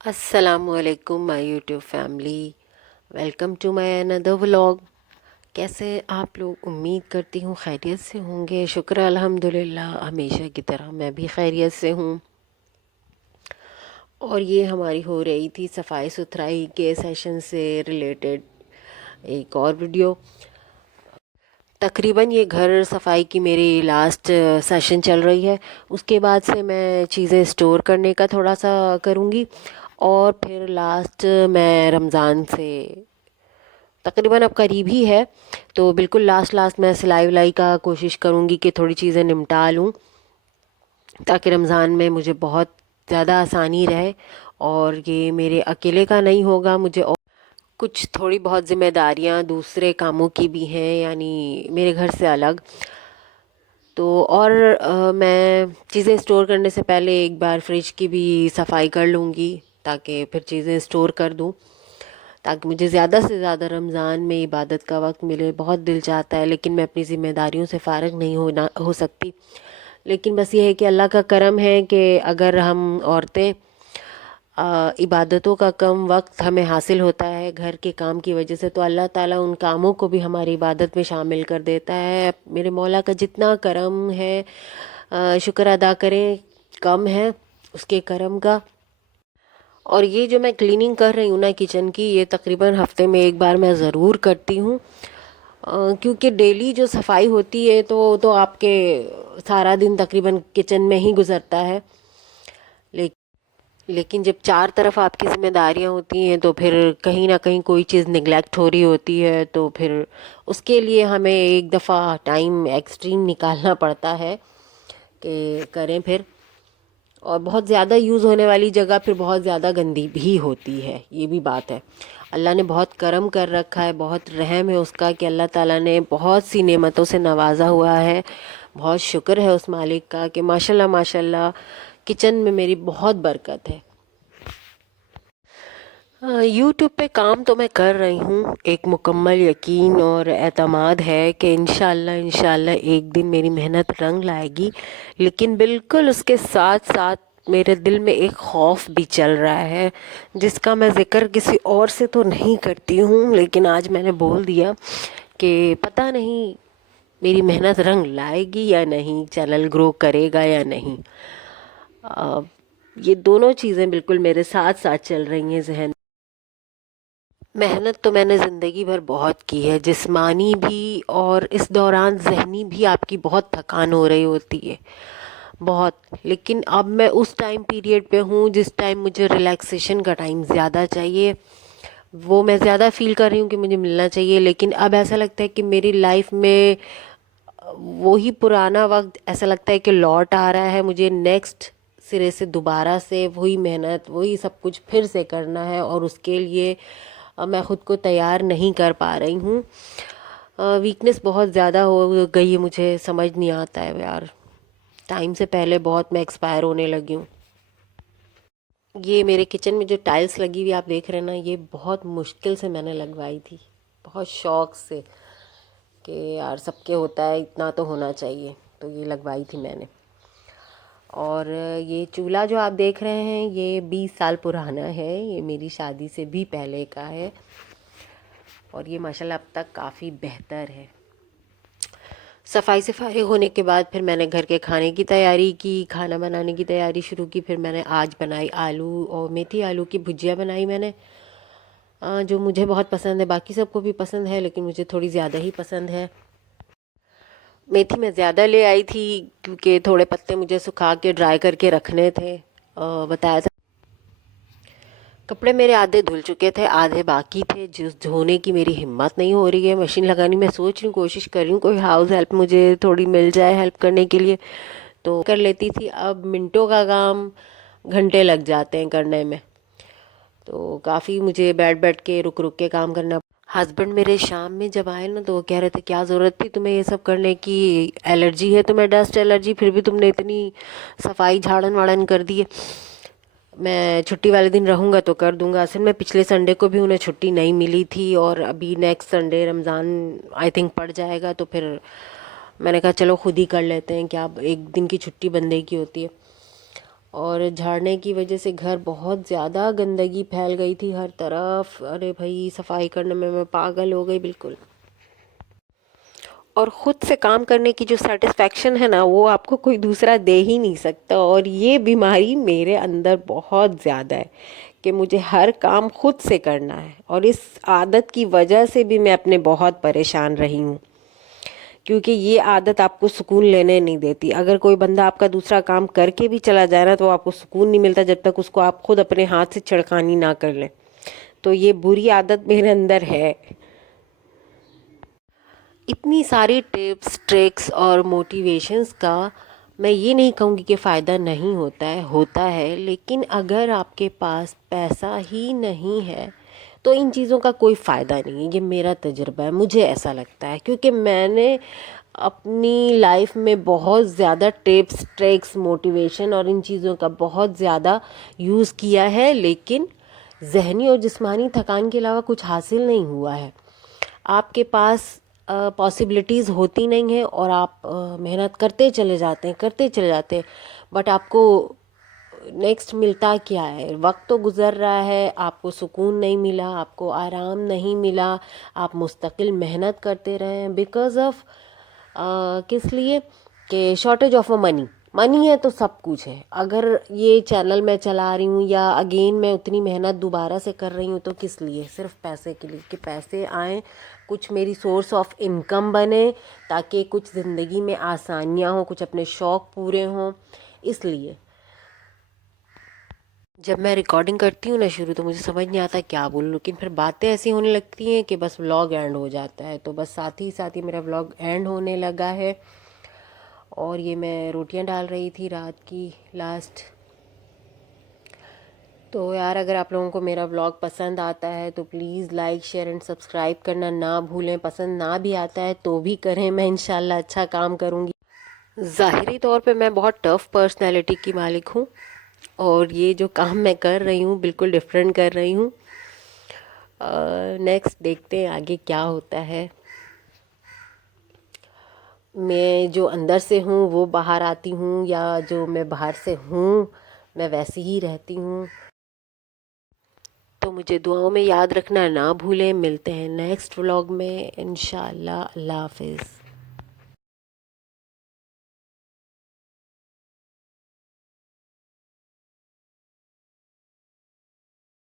अस्सलामुअलैकुम my YouTube family. Welcome to my another vlog. कैसे आप लोग? उम्मीद करती हूँ खैरियत से होंगे। शुक्र अल्हम्दुलिल्लाह, हमेशा की तरह मैं भी खैरियत से हूँ। और ये हमारी हो रही थी सफाई सुथराई के सेशन से रिलेटेड एक और वीडियो। तकरीबन ये घर सफाई की मेरी लास्ट सेशन चल रही है। उसके बाद से मैं चीज़ें स्टोर करने का थोड़ा सा करूँगी। और फिर लास्ट मैं रमज़ान से तकरीबन अब करीब ही है, तो बिल्कुल लास्ट लास्ट मैं सिलाई विलाई का कोशिश करूँगी कि थोड़ी चीज़ें निपटा लूँ, ताकि रमज़ान में मुझे बहुत ज़्यादा आसानी रहे। और ये मेरे अकेले का नहीं होगा, मुझे और कुछ थोड़ी बहुत ज़िम्मेदारियाँ दूसरे कामों की भी हैं, यानी मेरे घर से अलग। तो और मैं चीज़ें स्टोर करने से पहले एक बार फ्रिज की भी सफाई कर लूँगी, ताकि फिर चीज़ें स्टोर कर दूँ, ताकि मुझे ज़्यादा से ज़्यादा रमज़ान में इबादत का वक्त मिले। बहुत दिल चाहता है, लेकिन मैं अपनी ज़िम्मेदारियों से फ़ारिग नहीं हो सकती। लेकिन बस ये है कि अल्लाह का करम है कि अगर हम औरतें इबादतों का कम वक्त हमें हासिल होता है घर के काम की वजह से, तो अल्लाह ताला उन कामों को भी हमारी इबादत में शामिल कर देता है। मेरे मौला का जितना करम है, शुक्र अदा करें, कम है उसके करम का। और ये जो मैं क्लीनिंग कर रही हूँ ना किचन की, ये तकरीबन हफ्ते में एक बार मैं ज़रूर करती हूँ। क्योंकि डेली जो सफाई होती है तो आपके सारा दिन तकरीबन किचन में ही गुजरता है। ले, लेकिन जब चार तरफ आपकी जिम्मेदारियां होती हैं, तो फिर कहीं ना कहीं कोई चीज़ निगलेक्ट हो रही होती है, तो फिर उसके लिए हमें एक दफ़ा टाइम एक्सट्रीम निकालना पड़ता है कि करें फिर। और बहुत ज़्यादा यूज़ होने वाली जगह फिर बहुत ज़्यादा गंदी भी होती है, ये भी बात है। अल्लाह ने बहुत करम कर रखा है, बहुत रहम है उसका कि अल्लाह ताला ने बहुत सी नेमतों से नवाजा हुआ है। बहुत शुक्र है उस मालिक का कि माशाल्लाह माशाल्लाह किचन में मेरी बहुत बरकत है। यूट्यूब पे काम तो मैं कर रही हूँ, एक मुकम्मल यकीन और एतमाद है कि इंशाल्लाह इंशाल्लाह एक दिन मेरी मेहनत रंग लाएगी। लेकिन बिल्कुल उसके साथ साथ मेरे दिल में एक खौफ भी चल रहा है, जिसका मैं जिक्र किसी और से तो नहीं करती हूँ, लेकिन आज मैंने बोल दिया कि पता नहीं मेरी मेहनत रंग लाएगी या नहीं, चैनल ग्रो करेगा या नहीं। अ, ये दोनों चीज़ें बिल्कुल मेरे साथ साथ चल रही हैं जहन। मेहनत तो मैंने ज़िंदगी भर बहुत की है, जिस्मानी भी, और इस दौरान ज़हनी भी आपकी बहुत थकान हो रही होती है, बहुत। लेकिन अब मैं उस टाइम पीरियड पे हूँ जिस टाइम मुझे रिलैक्सेशन का टाइम ज़्यादा चाहिए। वो मैं ज़्यादा फील कर रही हूँ कि मुझे मिलना चाहिए। लेकिन अब ऐसा लगता है कि मेरी लाइफ में वही पुराना वक्त ऐसा लगता है कि लौट आ रहा है। मुझे नेक्स्ट सिरे से दोबारा से वही मेहनत, वही सब कुछ फिर से करना है, और उसके लिए मैं ख़ुद को तैयार नहीं कर पा रही हूँ। वीकनेस बहुत ज़्यादा हो गई है, मुझे समझ नहीं आता है यार। टाइम से पहले बहुत मैं एक्सपायर होने लगी हूँ। ये मेरे किचन में जो टाइल्स लगी हुई आप देख रहे हैं ना, ये बहुत मुश्किल से मैंने लगवाई थी, बहुत शौक से, कि यार सबके होता है इतना तो होना चाहिए, तो ये लगवाई थी मैंने। और ये चूल्हा जो आप देख रहे हैं ये 20 साल पुराना है, ये मेरी शादी से भी पहले का है, और ये माशाल्लाह अब तक काफ़ी बेहतर है। सफाई से फारिग होने के बाद फिर मैंने घर के खाने की तैयारी की, खाना बनाने की तैयारी शुरू की। फिर मैंने आज बनाई आलू और मेथी आलू की भुजिया बनाई मैंने, जो मुझे बहुत पसंद है, बाकी सबको भी पसंद है, लेकिन मुझे थोड़ी ज़्यादा ही पसंद है। मेथी मैं ज़्यादा ले आई थी, क्योंकि थोड़े पत्ते मुझे सुखा के ड्राई करके रखने थे, बताया था। कपड़े मेरे आधे धुल चुके थे, आधे बाकी थे, जिस धोने की मेरी हिम्मत नहीं हो रही है। मशीन लगानी मैं सोच रही हूँ, कोशिश कर रही हूँ कोई हाउस हेल्प मुझे थोड़ी मिल जाए हेल्प करने के लिए, तो कर लेती थी। अब मिनटों का काम घंटे लग जाते हैं करने में, तो काफ़ी मुझे बैठ बैठ के रुक रुक के काम करना। हस्बैंड मेरे शाम में जब आए ना, तो वो कह रहे थे क्या ज़रूरत थी तुम्हें ये सब करने की, एलर्जी है तुम्हें, डस्ट एलर्जी, फिर भी तुमने इतनी सफाई झाड़न वाड़न कर दी है। मैं छुट्टी वाले दिन रहूँगा तो कर दूँगा। असल में पिछले संडे को भी उन्हें छुट्टी नहीं मिली थी, और अभी next Sunday Ramzan I think पड़ जाएगा, तो फिर मैंने कहा चलो खुद ही कर लेते हैं, क्या एक दिन की छुट्टी बंदे की होती है। और झाड़ने की वजह से घर बहुत ज़्यादा गंदगी फैल गई थी हर तरफ। अरे भाई, सफाई करने में मैं पागल हो गई बिल्कुल। और ख़ुद से काम करने की जो सेटिस्फेक्शन है ना, वो आपको कोई दूसरा दे ही नहीं सकता। और ये बीमारी मेरे अंदर बहुत ज़्यादा है कि मुझे हर काम खुद से करना है, और इस आदत की वजह से भी मैं अपने बहुत परेशान रही हूँ, क्योंकि ये आदत आपको सुकून लेने नहीं देती। अगर कोई बंदा आपका दूसरा काम करके भी चला जाए ना, तो आपको सुकून नहीं मिलता जब तक उसको आप खुद अपने हाथ से छिड़खानी ना कर लें। तो ये बुरी आदत मेरे अंदर है। इतनी सारी टिप्स ट्रिक्स और मोटिवेशंस का मैं ये नहीं कहूँगी कि फ़ायदा नहीं होता है, लेकिन अगर आपके पास पैसा ही नहीं है तो इन चीज़ों का कोई फ़ायदा नहीं है। ये मेरा तजुर्बा है, मुझे ऐसा लगता है, क्योंकि मैंने अपनी लाइफ में बहुत ज़्यादा टिप्स ट्रिक्स मोटिवेशन और इन चीज़ों का बहुत ज़्यादा यूज़ किया है, लेकिन ज़हनी और जिस्मानी थकान के अलावा कुछ हासिल नहीं हुआ है। आपके पास पॉसिबिलिटीज़ होती नहीं है और आप मेहनत करते चले जाते हैं, बट आपको नेक्स्ट मिलता क्या है? वक्त तो गुज़र रहा है, आपको सुकून नहीं मिला, आपको आराम नहीं मिला, आप मुस्तकिल मेहनत करते रहे बिकॉज़ ऑफ किस लिए? कि शॉर्टेज ऑफ मनी। मनी है तो सब कुछ है। अगर ये चैनल मैं चला रही हूँ या अगेन मैं उतनी मेहनत दोबारा से कर रही हूँ, तो किस लिए? सिर्फ पैसे के लिए, कि पैसे आएँ, कुछ मेरी सोर्स ऑफ इनकम बने, ताकि कुछ ज़िंदगी में आसानियाँ हों, कुछ अपने शौक़ पूरे हों, इसलिए। जब मैं रिकॉर्डिंग करती हूँ ना शुरू, तो मुझे समझ नहीं आता क्या बोलूँ, लेकिन फिर बातें ऐसी होने लगती हैं कि बस व्लॉग एंड हो जाता है। तो बस साथ ही मेरा व्लॉग एंड होने लगा है। और ये मैं रोटियां डाल रही थी रात की लास्ट। तो यार, अगर आप लोगों को मेरा व्लॉग पसंद आता है तो please like share and subscribe करना ना भूलें। पसंद ना भी आता है तो भी करें, मैं इंशाल्लाह अच्छा काम करूँगी। ज़ाहिरी तौर पे मैं बहुत टफ़ पर्सनैलिटी की मालिक हूँ, और ये जो काम मैं कर रही हूँ बिल्कुल डिफरेंट कर रही हूँ। नेक्स्ट देखते हैं आगे क्या होता है। मैं जो अंदर से हूँ वो बाहर आती हूँ, या जो मैं बाहर से हूँ मैं वैसी ही रहती हूँ। तो मुझे दुआओं में याद रखना ना भूलें। मिलते हैं नेक्स्ट व्लॉग में इंशाल्लाह। अल्लाह हाफिज़।